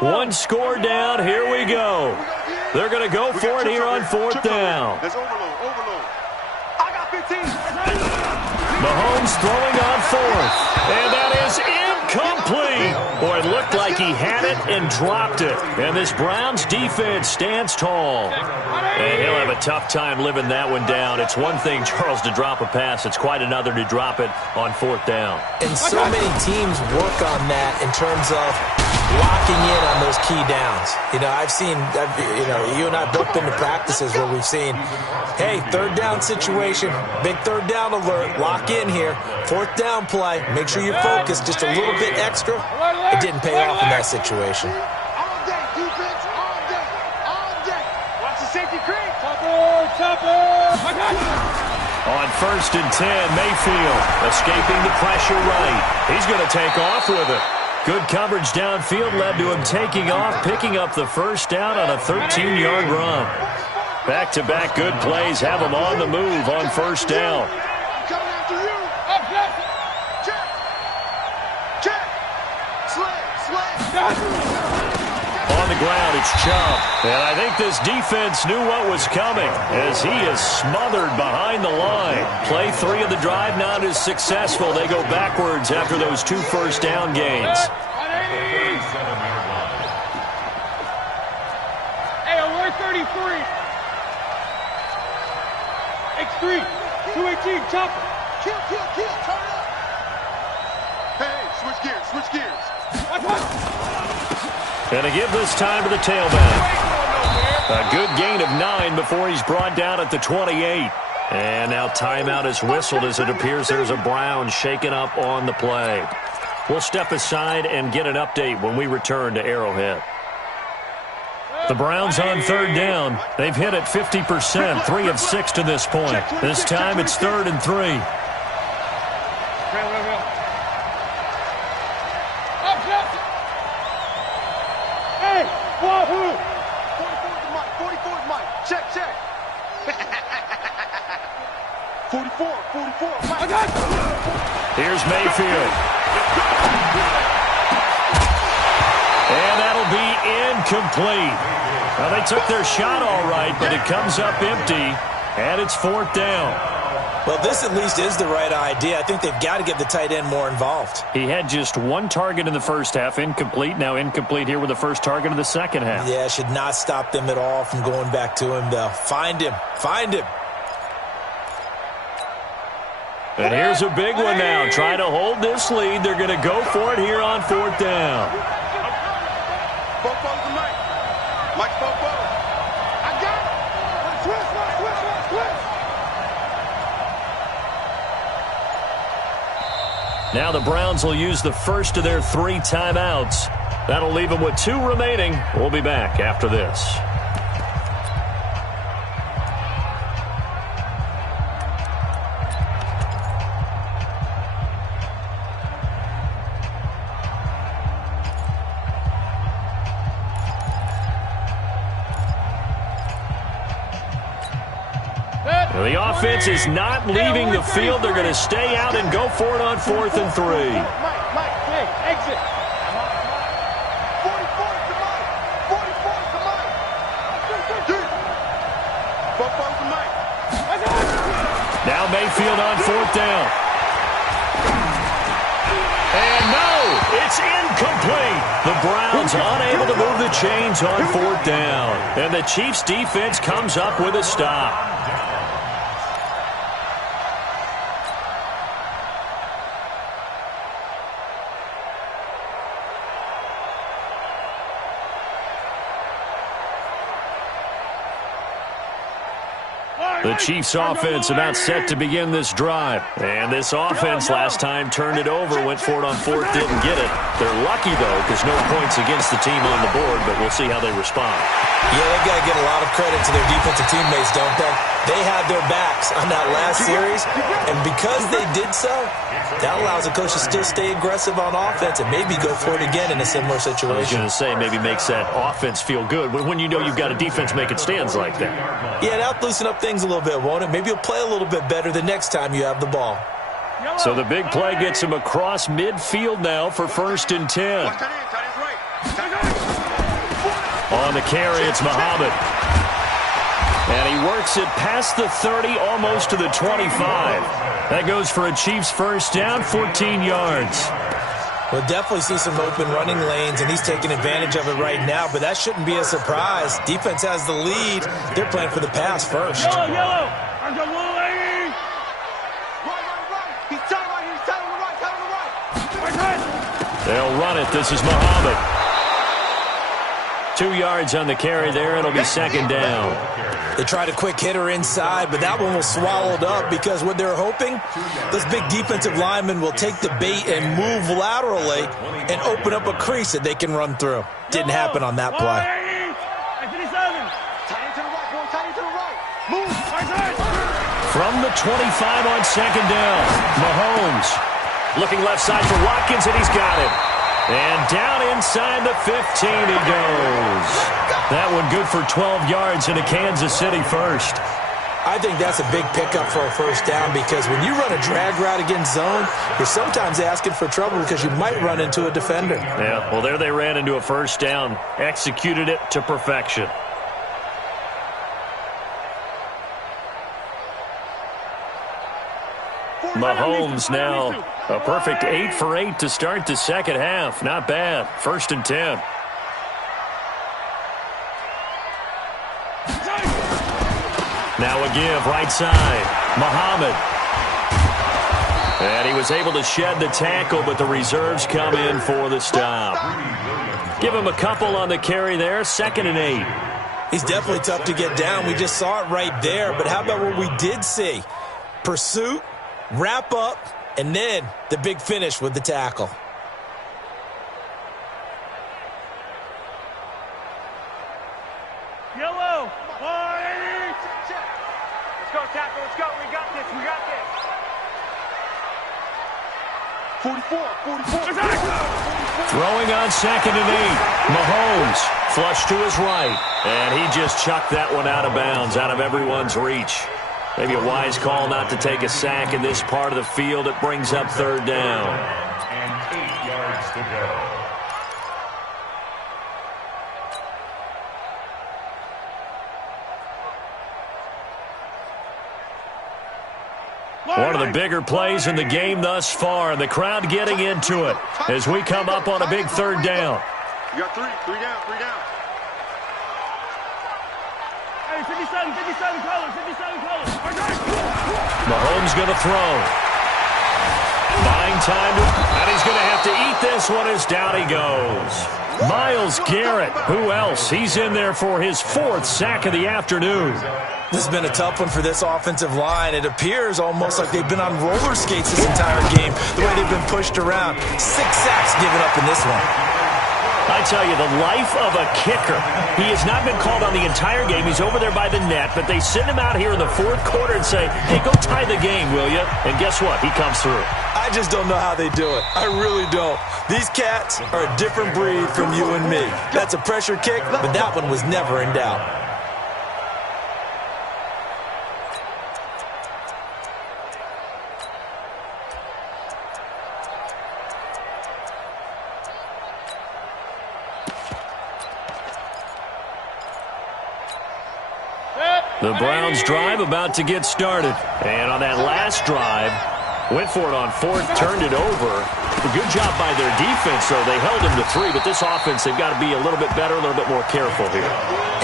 One score down. Here we go. They're going to go for it here on 4th down. There's overload. I got 15. Mahomes throwing on 4th. And that is incomplete. Boy, it looked like he had it and dropped it. And this Browns defense stands tall. And he'll have a tough time living that one down. It's one thing, Charles, to drop a pass. It's quite another to drop it on 4th down. And so many teams work on that in terms of locking in on those key downs. You know, you and I both been to practices where we've seen, hey, 3rd down situation, big 3rd down alert, lock in here, 4th down play, make sure you're focused just a little bit extra. It didn't pay off in that situation. All day, defense, all day. Watch the safety creep. On 1st and 10, Mayfield escaping the pressure right. He's going to take off with it. Good coverage downfield led to him taking off, picking up the 1st down on a 13-yard run. Back-to-back good plays have him on the move on 1st down. Coming after you. Check. Slay. On the ground, it's Chubb. And I think this defense knew what was coming as he is smothered behind the line. Play 3 of the drive not as successful. They go backwards after those 2 1st down gains. Hey, alert 33. X3. 218. Chopper. Kill. Turn up. Hey, switch gears. And to give this time to the tailback. A good gain of 9 before he's brought down at the 28. And now timeout is whistled as it appears there's a Brown shaken up on the play. We'll step aside and get an update when we return to Arrowhead. The Browns on 3rd down. They've hit it 50%, 3 of 6 to this point. This time it's 3rd and 3. Wahoo! 44 is Mike. Check. 44, Mike. Here's Mayfield. And that'll be incomplete. Well, they took their shot all right, but it comes up empty, and it's 4th down. Well, this at least is the right idea. I think they've got to get the tight end more involved. He had just 1 target in the first half, incomplete. Now incomplete here with the first target of the second half. Yeah, should not stop them at all from going back to him, though. Find him. And here's a big one now. Trying to hold this lead. They're going to go for it here on 4th down. Bofo's to Mike. Mike Bofo. I got it. Twist. Now the Browns will use the first of their 3 timeouts. That'll leave them with 2 remaining. We'll be back after this. The offense is not leaving the field. They're going to stay out and go for it on 4th and 3. Mike, hey, exit. 44 to Mike. 44 to Mike. Bofo's to Mike. Now Mayfield on 4th down. And no, it's incomplete. The Browns unable to move the chains on 4th down. And the Chiefs defense comes up with a stop. The Chiefs offense about set to begin this drive. And this offense last time turned it over, went for it on 4th, didn't get it. They're lucky, though, because no points against the team on the board, but we'll see how they respond. Yeah, they've got to get a lot of credit to their defensive teammates, don't they? They had their backs on that last series, and because they did so, that allows the coach to still stay aggressive on offense and maybe go for it again in a similar situation. I was going to say, maybe makes that offense feel good when you know you've got a defense making stands like that. Yeah, that'll loosen up things a little bit, won't it? Maybe you'll play a little bit better the next time you have the ball. So the big play gets him across midfield now for 1st and 10. On the carry, it's Muhammad. And he works it past the 30, almost to the 25. That goes for a Chiefs first down, 14 yards. We'll definitely see some open running lanes, and he's taking advantage of it right now, but that shouldn't be a surprise. Defense has the lead. They're playing for the pass first. Yellow. He's telling right. He's telling the right. They'll run it. This is Muhammad. 2 yards on the carry there. It'll be 2nd down. They tried a quick hitter inside, but that one was swallowed up because what they're hoping, this big defensive lineman will take the bait and move laterally and open up a crease that they can run through. Didn't happen on that play. From the 25 on 2nd down, Mahomes looking left side for Watkins, and he's got it. And down inside the 15 he goes. That one good for 12 yards into Kansas City first. I think that's a big pickup for a first down because when you run a drag route against zone, you're sometimes asking for trouble because you might run into a defender. Yeah, well, there they ran into a first down, executed it to perfection. Mahomes now a perfect 8 for 8 to start the second half. Not bad. 1st and 10. Now a give right side. Muhammad. And he was able to shed the tackle, but the reserves come in for the stop. Give him a couple on the carry there. 2nd and 8. He's definitely tough to get down. We just saw it right there. But how about what we did see? Pursuit, wrap up, and then the big finish with the tackle. Yellow. 180. Let's go, tackle. Let's go. We got this. We got this. 44. Throwing on 2nd and 8. Mahomes flush to his right. And he just chucked that one out of bounds, out of everyone's reach. Maybe a wise call not to take a sack in this part of the field. It brings up 3rd down. And 8 yards to go. One of the bigger plays in the game thus far, and the crowd getting into it as we come up on a big 3rd down. You got 3 down. Hey, 57 colors. Mahomes going to throw. time. And he's going to have to eat this one as down he goes. Myles Garrett, who else? He's in there for his 4th sack of the afternoon. This has been a tough one for this offensive line. It appears almost like they've been on roller skates this entire game, the way they've been pushed around. 6 sacks given up in this one. I tell you, the life of a kicker. He has not been called on the entire game. He's over there by the net, but they send him out here in the 4th quarter and say, hey, go tie the game, will you? And guess what? He comes through. I just don't know how they do it. I really don't. These cats are a different breed from you and me. That's a pressure kick, but that one was never in doubt. The Browns drive about to get started. And on that last drive, went for it on 4th, turned it over. A good job by their defense, though. They held them to 3, but this offense, they've got to be a little bit better, a little bit more careful here.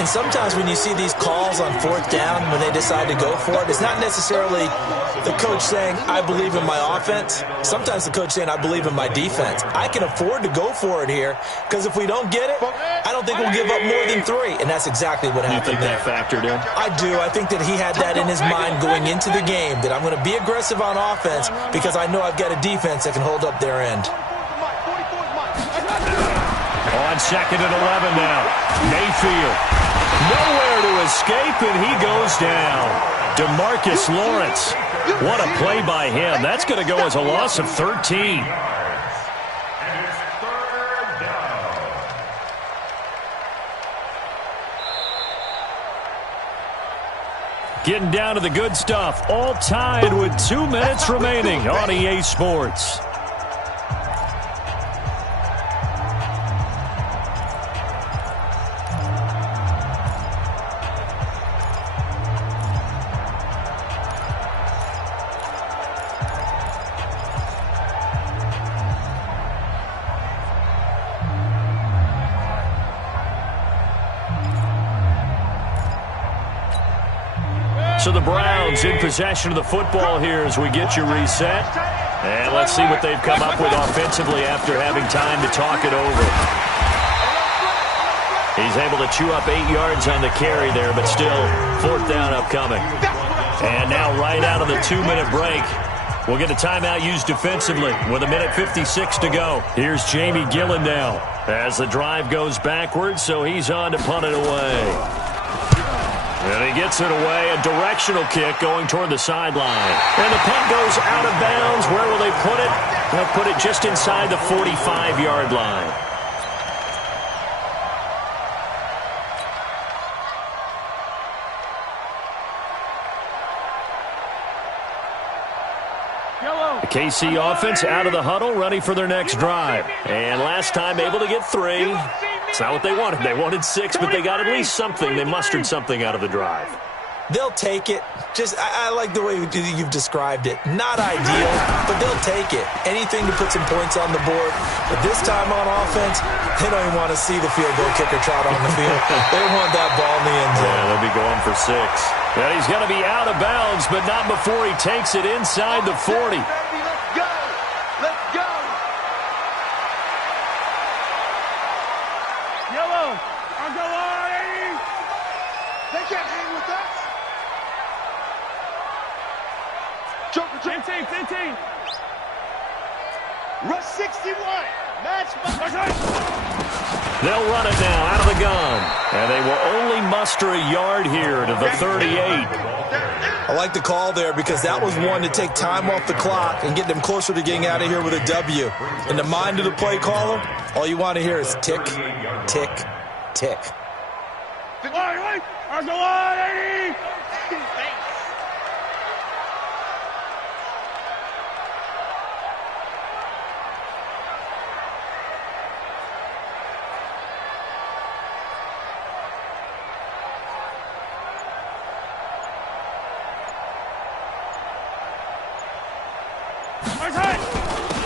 And sometimes when you see these calls on 4th down, when they decide to go for it, it's not necessarily the coach saying, I believe in my offense. Sometimes the coach saying, I believe in my defense. I can afford to go for it here, because if we don't get it, I don't think we'll give up more than 3. And that's exactly what happened there. You think that factored in? I do. I think that he had that in his mind going into the game, that I'm going to be aggressive on offense because I know I've got a defense that can hold up their end. On 2nd and 11 now. Mayfield. Nowhere to escape, and he goes down. DeMarcus Lawrence. What a play by him. That's going to go as a loss of 13. And it's 3rd down. Getting down to the good stuff. All tied with 2 minutes remaining on EA Sports. So the Browns in possession of the football here as we get you reset. And let's see what they've come up with offensively after having time to talk it over. He's able to chew up 8 yards on the carry there, but still 4th down upcoming. And now right out of the 2-minute break, we'll get a timeout used defensively with 1:56 to go. Here's Jamie Gillen now as the drive goes backwards, so he's on to punt it away. And he gets it away, a directional kick going toward the sideline. And the punt goes out of bounds. Where will they put it? They'll put it just inside the 45-yard line. The KC offense out of the huddle, ready for their next drive. And last time able to get 3. It's not what they wanted. They wanted 6, but they got at least something. They mustered something out of the drive. They'll take it. I like the way you've described it. Not ideal, but they'll take it. Anything to put some points on the board. But this time on offense, they don't even want to see the field goal kicker trot on the field. They want that ball in the end zone. Yeah, they'll be going for 6. And he's going to be out of bounds, but not before he takes it inside the 40. Let's go. Let's go. Yellow. I'll go on. They can't hang with us. Joker, 15. Rush 61. Match. They'll run it now out of the gun. And they will only muster a yard here to the 38. I like the call there because that was one to take time off the clock and get them closer to getting out of here with a W. In the mind of the play caller, all you want to hear is tick, tick, tick. I'll go on, 80.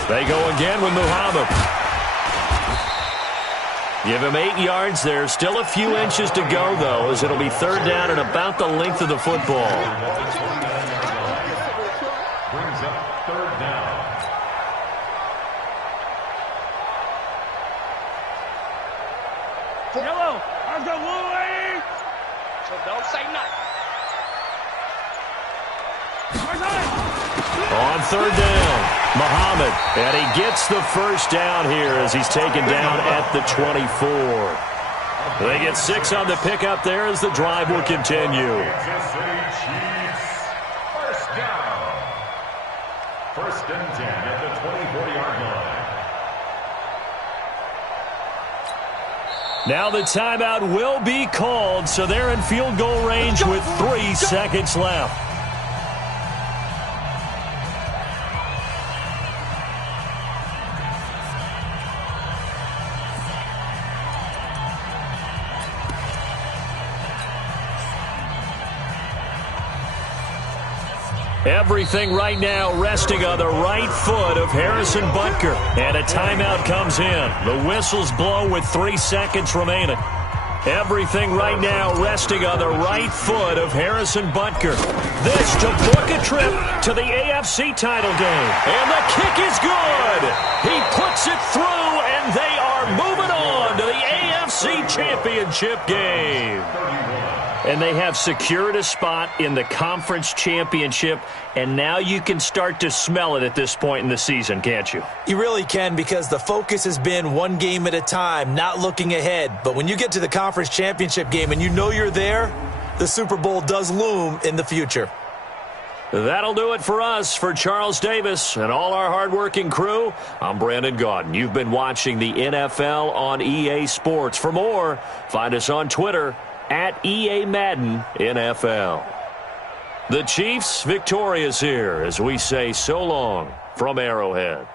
They go again with Muhammad. Give him 8 yards there. Still a few inches to go, though, as it'll be 3rd down and about the length of the football. Brings up 3rd down. So don't say nothing. On third down, Muhammad, and he gets the first down here as he's taken down at the 24. They get 6 on the pickup there as the drive will continue. Kansas City Chiefs. First down. First and 10 at the 24-yard line. Now the timeout will be called, so they're in field goal range with 3 seconds left. Everything right now resting on the right foot of Harrison Butker. And a timeout comes in. The whistles blow with 3 seconds remaining. Everything right now resting on the right foot of Harrison Butker. This to book a trip to the AFC title game. And the kick is good. He puts it through, and they are moving on to the AFC Championship game. And they have secured a spot in the conference championship, and now you can start to smell it at this point in the season, can't you? You really can, because the focus has been one game at a time, not looking ahead. But when you get to the conference championship game and you know you're there, the Super Bowl does loom in the future. That'll do it for us. For Charles Davis and all our hardworking crew, I'm Brandon Gaudin. You've been watching the NFL on EA Sports. For more, find us on Twitter at EA Madden NFL. The Chiefs victorious here as we say so long from Arrowhead.